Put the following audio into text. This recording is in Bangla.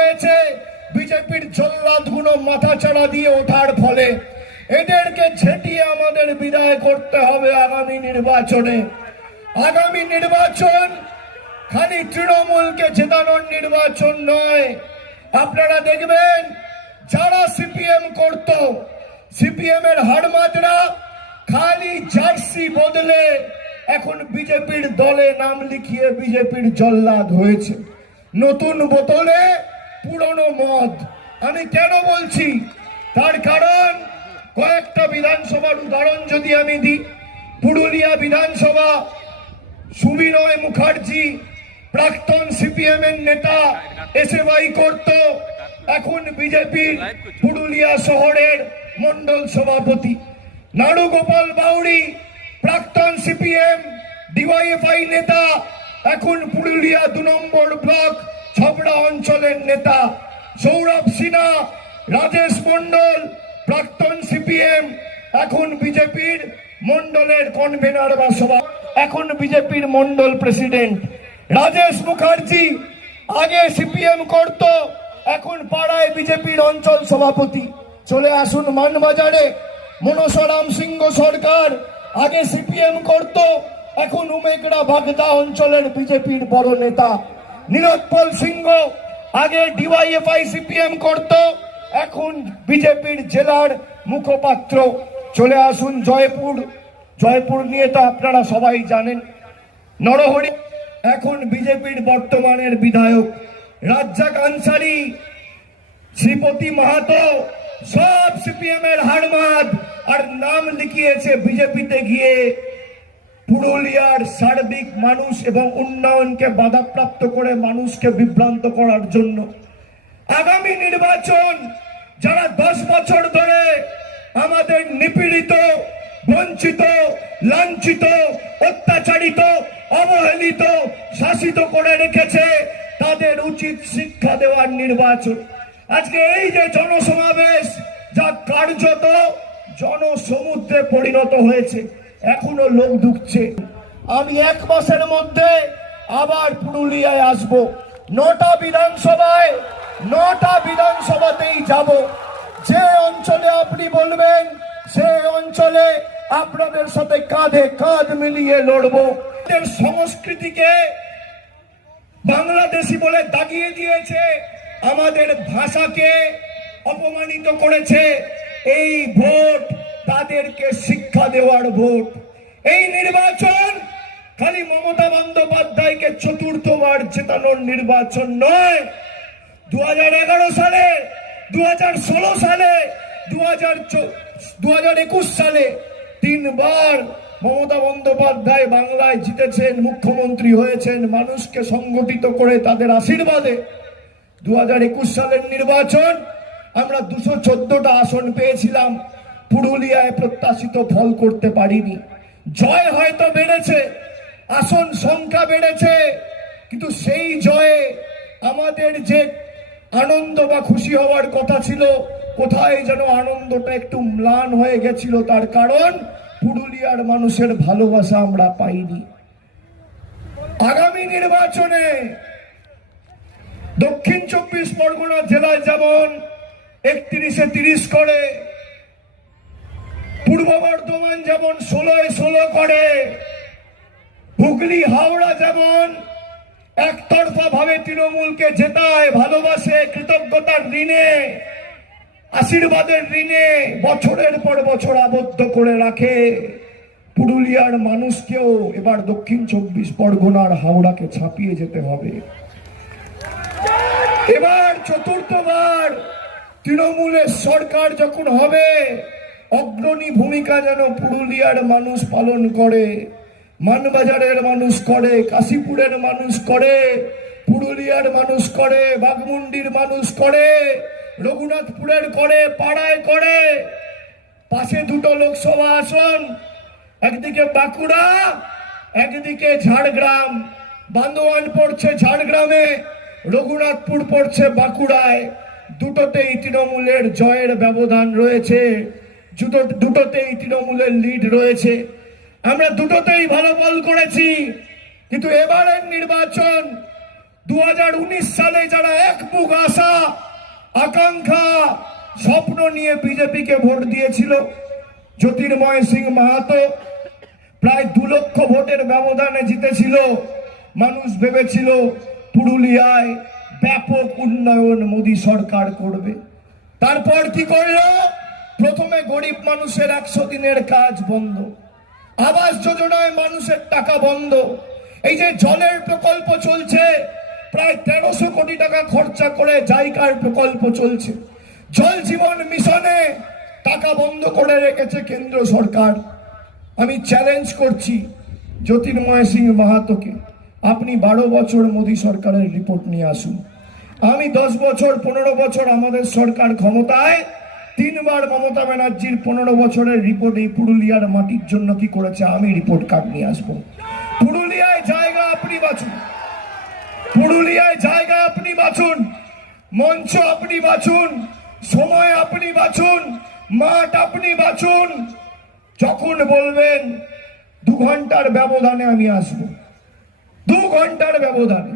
হয়েছে বিজেপির জল্লাদগুলো মাথাচাড়া দিয়ে ওঠার ফলে। এদেরকে ঝেঁটিয়ে আমাদের বিদায় করতে হবে আগামী নির্বাচনে। আগামী নির্বাচন খালি তৃণমূলকে জেতানোর নির্বাচন নয়। আপনারা দেখবেন যারা সিপিএম করত, সিপিএম এর হাড়মাদরা খালি জার্সি বদলে এখন বিজেপির দলে নাম লিখিয়ে বিজেপির জল্লাদ হয়েছে। নতুন বোতলে পুরনো মদ। আমি কেন বলছি তার কারণ কয়েকটা বিধানসভার উদাহরণ যদি আমি দিই। পুরুলিয়া বিধানসভা, সুবিনয় মুখার্জি প্রাক্তন সিপিএম এর নেতা এসএফআই করত, এখন বিজেপির পুরুলিয়া শহরের মন্ডল সভাপতি। নাড়ুগোপাল বাউরি প্রাক্তন সিপিএম ডিওয়াইএফআই নেতা, এখন পুরুলিয়া 2 নম্বর ব্লক ছবড়া অঞ্চলের নেতা। সৌরভ সিনহা, রাজেশ মন্ডল প্রাক্তন সিপিএম, এখন বিজেপির মন্ডলের কনভেনার বা সভা, এখন বিজেপির মন্ডল প্রেসিডেন্ট। রাজেশ মুখার্জি আগে সিপিএম করত, এখন পাড়ায় বিজেপির অঞ্চল সভাপতি। চলে আসুন মানবাজারে মনসারাম সিংহ সরকার আগে সিপিএম করত, এখন উমেগড়া বাগদা অঞ্চলের বিজেপির বড় নেতা। নীলোৎপল সিংহ আগে ডিওয়াইএফআই সিপিএম করত, এখন বিজেপির জেলার মুখপাত্র। চলে আসুন জয়পুর, জয়পুর নিয়ে তো আপনারা সবাই জানেন। নরহরি এখন বিজেপির বর্তমানের বিধায়ক। রাজ্জাক আনসারি, শ্রীপতি মাহাতো সব সিপিএম এর হাড়মাদ, আর নাম লিখিয়েছে বিজেপিতে গিয়ে পুরুলিয়ার সার্বিক মানুষ এবং উন্নয়নকে বাধাপ্রাপ্ত করে মানুষকে বিভ্রান্ত করার জন্য। আগামী নির্বাচন যারা 10 বছর ধরে আমাদের নিপীড়িত, বঞ্চিত, লাঞ্ছিত, অত্যাচারিত, অবহেলিত, শাসিত করে রেখেছে তাদের উচিত শিক্ষা দেওয়ার নির্বাচন। আজকে এই যে জনসমাবেশ, যা কার্যত জনসমুদ্রে পরিণত হয়েছে, এখনো লোক ঢুকছে। আমি 1 মাসের মধ্যে আবার পুরুলিয়ায় আসব। 9টা বিধানসভায়, 9টা বিধানসভাতেই যাব। যে অঞ্চলে আপনি বলবেন সেই অঞ্চলে আপনাদের সাথে কাঁধে কাঁধ মিলিয়ে লড়বো। সংস্কৃতিকে বাংলাদেশি বলে দাগিয়ে দিয়েছে, আমাদের ভাষাকে অপমানিত করেছে। এই ভোট তাদেরকে শিক্ষা দেওয়ার ভোট। এই নির্বাচন খালি মমতা বন্দ্যোপাধ্যায়কে 4র্থবার জেতানোর নির্বাচন নয়। 2011 সালে, 2016 সালে, 2021 সালে 3 বার মমতা বন্দ্যোপাধ্যায় বাংলায় জিতেছেন, মুখ্যমন্ত্রী হয়েছেন মানুষকে সংগঠিত করে তাদের আশীর্বাদে। 2021 সালের নির্বাচন আমরা 214টা আসন পেয়েছিলাম, পুরুলিয়ায় প্রত্যাশিত ফল করতে পারিনি। জয় হয়তো বেড়েছে, আসন সংখ্যা বেড়েছে, কিন্তু সেই জয়ে আমাদের যে আনন্দ বা খুশি হওয়ার কথা ছিল, কোথায় যেন আনন্দটা একটু ম্লান হয়ে গেছিল। তার কারণ পুরুলিয়ার মানুষের ভালোবাসা আমরা পাইনি। আগামী নির্বাচনে দক্ষিণ 24 পরগনা জেলায় যেমন 31-এ 30 করে, পূর্ব বর্ধমান যেমন 16-এ 16 করে, হুগলি হাওড়া যেমন একতরফা ভাবে তৃণমূলকে জেতায়, ভালোবাসে, কৃতজ্ঞতার ঋণে, আশীর্বাদের ঋণে বছরের পর বছর আবদ্ধ করে রাখে, পুরুলিয়ার মানুষকেও এবার দক্ষিণ 24 পরগনার হাওড়াকে ছাপিয়ে যেতে হবে। এবার 4র্থবার তৃণমূলের সরকার যখন হবে, অগ্রণী ভূমিকা যেন পুরুলিয়ার মানুষ পালন করে, মানবাজারের মানুষ করে, কাশীপুরের মানুষ করে, পুরুলিয়ার মানুষ করে, বাঘমুন্ডির মানুষ করে, রঘুনাথপুরের করে, পাড়ায় করে। পাশে 2টো লোকসভা আসন, একদিকে বাঁকুড়া, একদিকে ঝাড়গ্রাম। বান্দোয়ান পড়ছে ঝাড়গ্রামে, রঘুনাথপুর পড়ছে বাঁকুড়ায়। দুটোতেই তৃণমূলের জয়ের ব্যবধান রয়েছে, দুটোতেই তৃণমূলের লিড রয়েছে। আমরা দুটোতেই ভালো ফল করেছি, কিন্তু এবারের নির্বাচন 2019 সালে যারা এক বুক আশা আকাঙ্ক্ষা স্বপ্ন নিয়ে বিজেপিকে ভোট দিয়েছিল, জ্যোতির্ময় সিং মাহাতো প্রায় 2 লক্ষ ভোটের ব্যবধানে জিতেছিল। মানুষ ভেবেছিল পুরুলিয়ায় ব্যাপক উন্নয়ন মোদী সরকার করবে। তারপর কি করলো? প্রথমে গরিব মানুষের 100 দিনের কাজ বন্ধ, আবাস যোজনায় মানুষের টাকা বন্ধ, এই যে জলের প্রকল্প চলছে প্রায় 1300 কোটি টাকা খরচা করে জাইকার প্রকল্প চলছে, জল জীবন মিশনে টাকা বন্ধ করে রেখেছে কেন্দ্র সরকার। আমি চ্যালেঞ্জ করছি জ্যোতির্ময় সিং মাহাতোকে, আপনি 12 বছর মোদী সরকারের রিপোর্ট নিয়ে আসুন। আমি 10 বছর 15 বছর আমাদের সরকার ক্ষমতায় 3 বার মমতা ব্যানার্জির 15 বছরের রিপোর্ট এই পুরুলিয়ার মাটির জন্য কি করেছে আমি রিপোর্ট কার্ড নিয়ে আসবো। পুরুলিয়ায় জায়গা আপনি বাঁচুন, পুরুলিয়ায় জায়গা আপনি বাঁচুন, মঞ্চ আপনি বাঁচুন, সময় আপনি বাঁচুন, মাঠ আপনি বাঁচুন। যখন বলবেন 2 ঘন্টার ব্যবধানে আমি আসবো, 2 ঘন্টার ব্যবধানে।